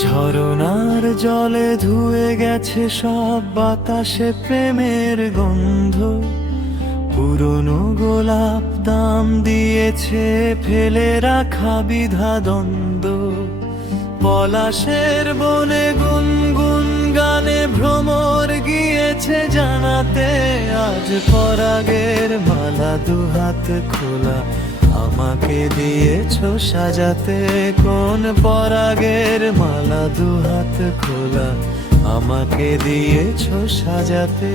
ঝরনার জলে ধুয়ে গেছে সব, বাতাসে প্রেমের গন্ধ। পুরনো গোলাপ দাম দিয়েছে ফেলে রাখা বিধা দ্বন্দ্ব। পলাশের বনে গুনগুন গানে ভ্রমর গিয়েছে জানাতে, আজ পরাগের মালা দুহাত খোলা আমাকে দিয়েছো সাজাতে। কোন পরাগের মালা দুহাত খোলা আমাকে দিয়েছো সাজাতে।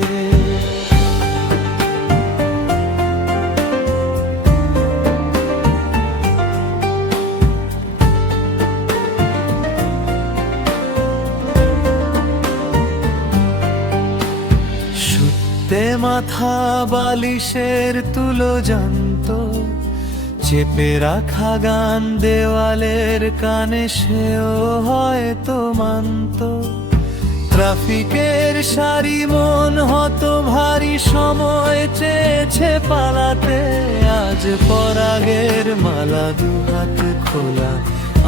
সুতে মাথা বালিশের তুলো জানত, চেপে রাখা গান দেওয়ালের কানে সেও হয়তো মানত। ট্রাফিকের সারি মন হত ভারী, সময় চেয়েছে পালাতে। আজ পরাগের মালা দুহাত খোলা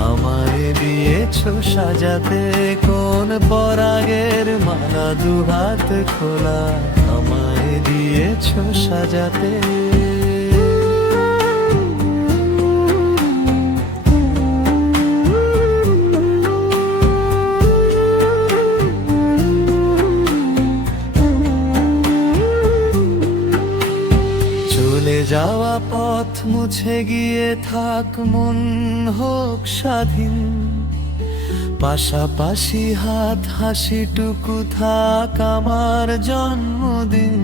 আমায় দিয়েছো সাজাতে। কোন পরাগের মালা দুহাত খোলা আমায় দিয়েছো সাজাতে। চলে যাওয়া পথ মুছে গিয়ে থাক, মন হোক স্বাধীন। পাশাপাশি হাত হাসিটুকু থাক আমার জন্মদিন।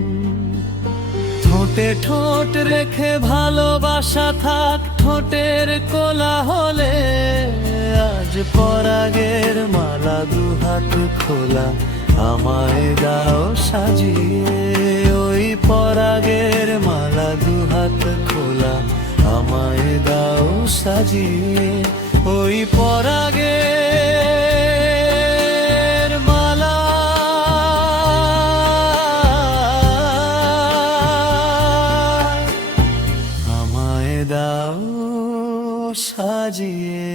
ঠোঁটে ঠোঁট রেখে ভালোবাসা থাক ঠোঁটের কোলাহলে। আজ পরাগের মালা দুহাত খোলা আমায় দাও সাজিয়ে। ওই পরাগের মালা দুহাত খোলা আমায় দাও সাজিয়ে। ওই পরাগের মালা আমায় দাও সাজিয়ে।